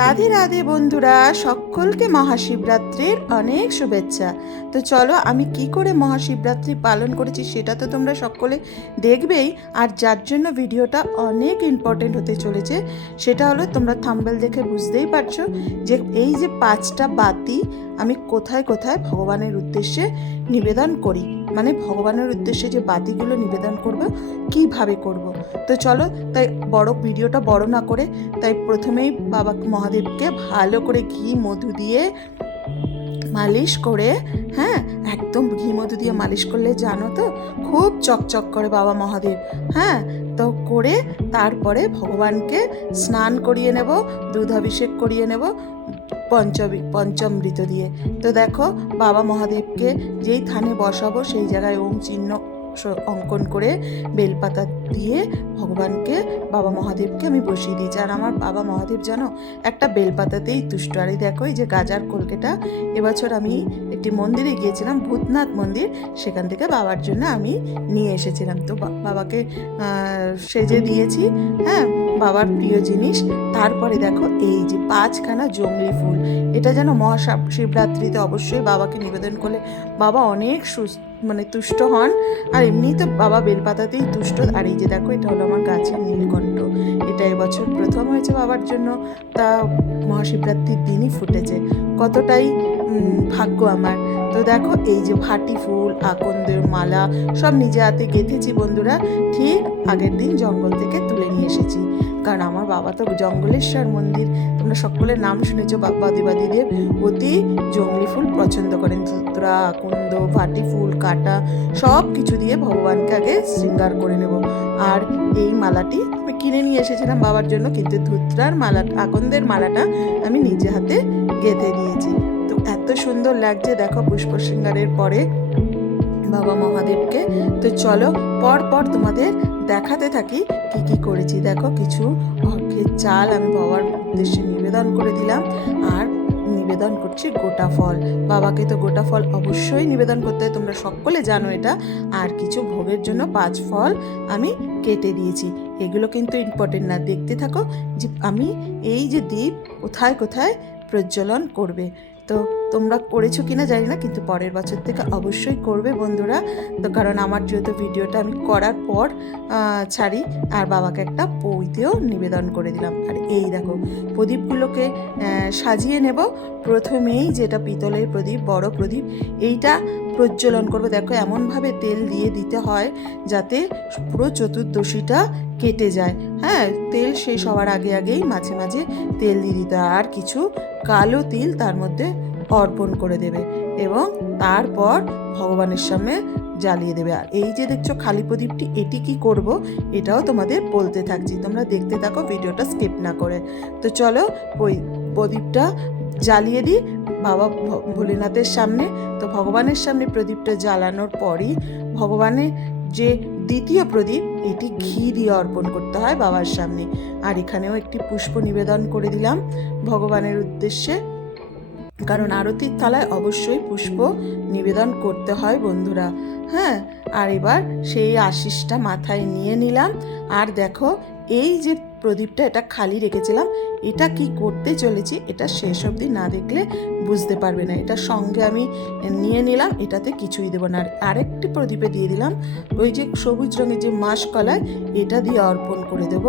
রাধে রাধে বন্ধুরা, সকলকে মহাশিবরাত্রির অনেক শুভেচ্ছা। তো চলো আমি কি করে মহাশিবরাত্রি পালন করেছি সেটা তো তোমরা সকলে দেখবেই। আর যার জন্য ভিডিওটা অনেক ইম্পর্টেন্ট হতে চলেছে, সেটা হলো তোমরা থাম্বেল দেখে বুঝতেই পারছ যে এই যে পাঁচটা বাতি আমি কোথায় কোথায় ভগবানের উদ্দেশ্যে নিবেদন করি? মানে ভগবানের উদ্দেশ্যে যে বাতিগুলো নিবেদন করব, কীভাবে করব? তো চলো, তাই বড় ভিডিওটা বড় না করে, তাই প্রথমেই বাবা মহাদেবকে ভালো করে ঘি মধু দিয়ে মালিশ করে হ্যাঁ একদম ঘি মধু দিয়ে মালিশ করলে জানো তো, খুব চকচক করে বাবা মহাদেব। হ্যাঁ তো করে তারপরে ভগবানকে স্নান করিয়ে নেব দুধাভিষেক করিয়ে নেব পঞ্চবি, পঞ্চমৃত দিয়ে। তো দেখো, বাবা মহাদেবকে যেই থানে বসাবো, সেই জায়গায় ওম চিহ্ন অঙ্কন করে বেলপাতা দিয়ে ভগবানকে, বাবা মহাদেবকে আমি বসিয়ে দিয়েছি। আর আমার বাবা মহাদেব জানো, একটা বেলপাতাতেই তুষ্ট। আর এই দেখো, এই যে গাজার কলকেটা এবছর আমি একটি মন্দিরে গিয়েছিলাম, ভূতনাথ মন্দির, সেখান থেকে বাবার জন্য আমি নিয়ে এসেছিলাম। তো বাবাকে সেজে দিয়েছি হ্যাঁ বাবার প্রিয় জিনিস তারপরে দেখো এই যে পাঁচখানা জঙ্গলি ফুল। এটা যেন মহা শিবরাত্রিতে অবশ্যই বাবাকে নিবেদন করলে। বাবা অনেক সুস্থ মানে তুষ্ট হন। আর এমনি তো বাবা বেলপাতাতেই তুষ্ট। আর এই যে দেখো, এটা হলো আমার গাছের নীলকণ্ঠ। এটা এবছর প্রথম হয়েছে বাবার জন্য। তা মহাশিবরাত্রির দিনই ফুটেছে। কতটাই ভাগ্য আমার। তো দেখো, এই যে ভাটি ফুল, আকন্দের মালা, সব নিজে হাতে গেঁথেছি বন্ধুরা। ঠিক আগের দিন জঙ্গল থেকে তুলে নিয়ে এসেছি। কারণ আমার বাবা তো জঙ্গলেশ্বর মন্দির। তোমরা সকলের নাম শুনেছো বাবা অতি জঙ্গলি ফুল পছন্দ করেন। ধুতরা, আকন্দ, ভাটি ফুল, কাটা, সব কিছু দিয়ে ভগবানকে আগে শৃঙ্গার করে নেব। আর এই মালাটি আমি কিনে নিয়ে এসেছিলাম বাবার জন্য, কিন্তু ধুতরার মালা আকন্দের মালাটা আমি নিজে হাতে গেঁথে দিয়েছি তো এত সুন্দর লাগছে, দেখো পুষ্প শৃঙ্গারের পরে বাবা মহাদেবকে। তো চলো পর পর তোমাদের দেখাতে থাকি কি কি করেছি। দেখো কিছু অর্ঘের চাল আমি বাবার উদ্দেশ্যে নিবেদন করে দিলাম আর নিবেদন করছি গোটা ফল। বাবাকে তো গোটা ফল অবশ্যই নিবেদন করতে হয়, তোমরা সকলে জানো এটা। আর কিছু ভোগের জন্য পাঁচ ফল আমি কেটে দিয়েছি। এগুলো কিন্তু ইম্পর্টেন্ট না। দেখতে থাকো যে আমি এই যে দ্বীপ কোথায় কোথায় প্রজ্বলন করবে। তো তোমরা করেছ কিনা জানি না, কিন্তু পরের বছর থেকে অবশ্যই করবে বন্ধুরা। তো কারণ আমার যেহেতু ভিডিওটা আমি করার পর ছাড়ি, আর বাবাকে একটা পইতেও নিবেদন করে দিলাম। আর এই দেখো, প্রদীপগুলোকে সাজিয়ে নেব। প্রথমেই যেটা পিতলের প্রদীপ, বড় প্রদীপ, এইটা প্রজ্বলন করব। দেখো, এমনভাবে তেল দিয়ে দিতে হয় যাতে পুরো চতুর্দশীটা কেটে যায়। হ্যাঁ তেল শেষ হওয়ার আগে আগেই মাঝে মাঝে তেল দিয়ে দিতে হয়। আর কিছু কালো তিল তার মধ্যে অর্পণ করে দেবে এবং তারপর ভগবানের সামনে জ্বালিয়ে দেবে। আর এই যে দেখছ খালি প্রদীপটি, এটি কি করব এটাও তোমাদের বলতে থাকছি। তোমরা দেখতে থাকো, ভিডিওটা স্কিপ না করে। তো চলো ওই প্রদীপটা জ্বালিয়ে দিই। বাবা ভোলেনাথের সামনে। তো ভগবানের সামনে প্রদীপটা জ্বালানোর পরই ভগবানের যে দ্বিতীয় প্রদীপ, এটি ঘি দিয়ে অর্পণ করতে হয় বাবার সামনে। আর এখানেও একটি পুষ্প নিবেদন করে দিলাম ভগবানের উদ্দেশ্যে। কারণ আরতির থালায় অবশ্যই পুষ্প নিবেদন করতে হয় বন্ধুরা। হ্যাঁ আর এবার সেই আশিসটা মাথায় নিয়ে নিলাম। আর দেখো, এই যে প্রদীপটা এটা খালি রেখেছিলাম, এটা কি করতে চলেছি এটা শেষ অবধি না দেখলে বুঝতে পারবে না। এটা সঙ্গে আমি নিয়ে নিলাম, এটাতে কিছুই দেবো না। আর আরেকটি প্রদীপে দিয়ে দিলাম, ওই যে সবুজ রঙের যে মাসকলায় এটা দিয়ে অর্পণ করে দেব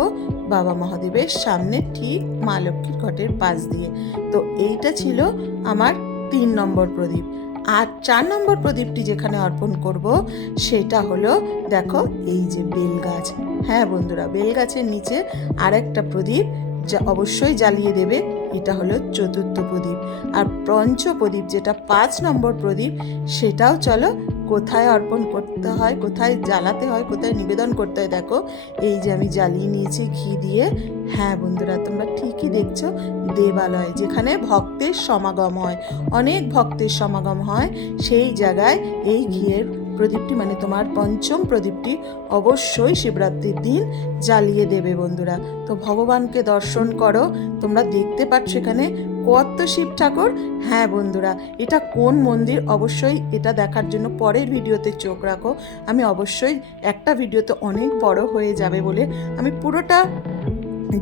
বাবা মহাদেবের সামনে ঠিক মা লক্ষ্মীর ঘটের পাশ দিয়ে। তো এইটা ছিল আমার তিন নম্বর প্রদীপ। আর চার নম্বর প্রদীপটি যেখানে অর্পণ করব, সেটা হলো, দেখো, এই যে বেল গাছ হ্যাঁ বন্ধুরা বেল গাছের নিচে আরেকটা প্রদীপ যা অবশ্যই জ্বালিয়ে দেবে, এটা হলো চতুর্থ প্রদীপ। আর পঞ্চ প্রদীপ যেটা পাঁচ নম্বর প্রদীপ, সেটাও চলো কোথায় অর্পণ করতে হয়, কোথায় জ্বালাতে হয়, কোথায় নিবেদন করতে হয়, দেখো। এই যে আমি জ্বালিয়ে নিয়েছি ঘি দিয়ে। হ্যাঁ বন্ধুরা, তোমরা ঠিকই দেখছ, দেবালয়, যেখানে ভক্তের সমাগম হয়। অনেক ভক্তের সমাগম হয়। সেই জায়গায় এই ঘিয়ের প্রদীপটি মানে তোমার পঞ্চম প্রদীপটি অবশ্যই শিবরাত্রির দিন জ্বালিয়ে দেবে বন্ধুরা। তো ভগবানকে দর্শন করো, তোমরা দেখতে পাচ্ছ এখানে কত শিব ঠাকুর? হ্যাঁ বন্ধুরা, এটা কোন মন্দির? অবশ্যই এটা দেখার জন্য পরের ভিডিওতে চোখ রাখো। আমি অবশ্যই একটা ভিডিওতে অনেক বড় হয়ে যাবে বলে আমি পুরোটা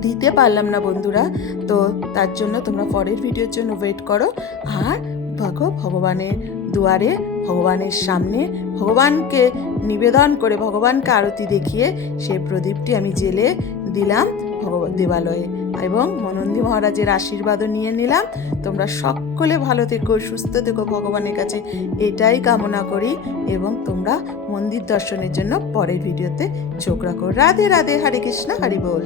দিতে পারলাম না বন্ধুরা। তো তার জন্য তোমরা পরের ভিডিওর জন্য ওয়েট করো। আর দেখো ভগবানের দুয়ারে, ভগবানের সামনে ভগবানকে নিবেদন করে, ভগবানকে আরতি দেখিয়ে সেই প্রদীপটি আমি জেলে দিলাম দেবালয়ে। এবং মনন্দী মহারাজের আশীর্বাদও নিয়ে নিলাম। তোমরা সকলে ভালো থেকো, সুস্থ থেকো ভগবানের কাছে। এটাই কামনা করি এবং তোমরা মন্দির দর্শনের জন্য পরের ভিডিওতে চোখ রাখো। রাধে রাধে, হরে কৃষ্ণ, হরি বল।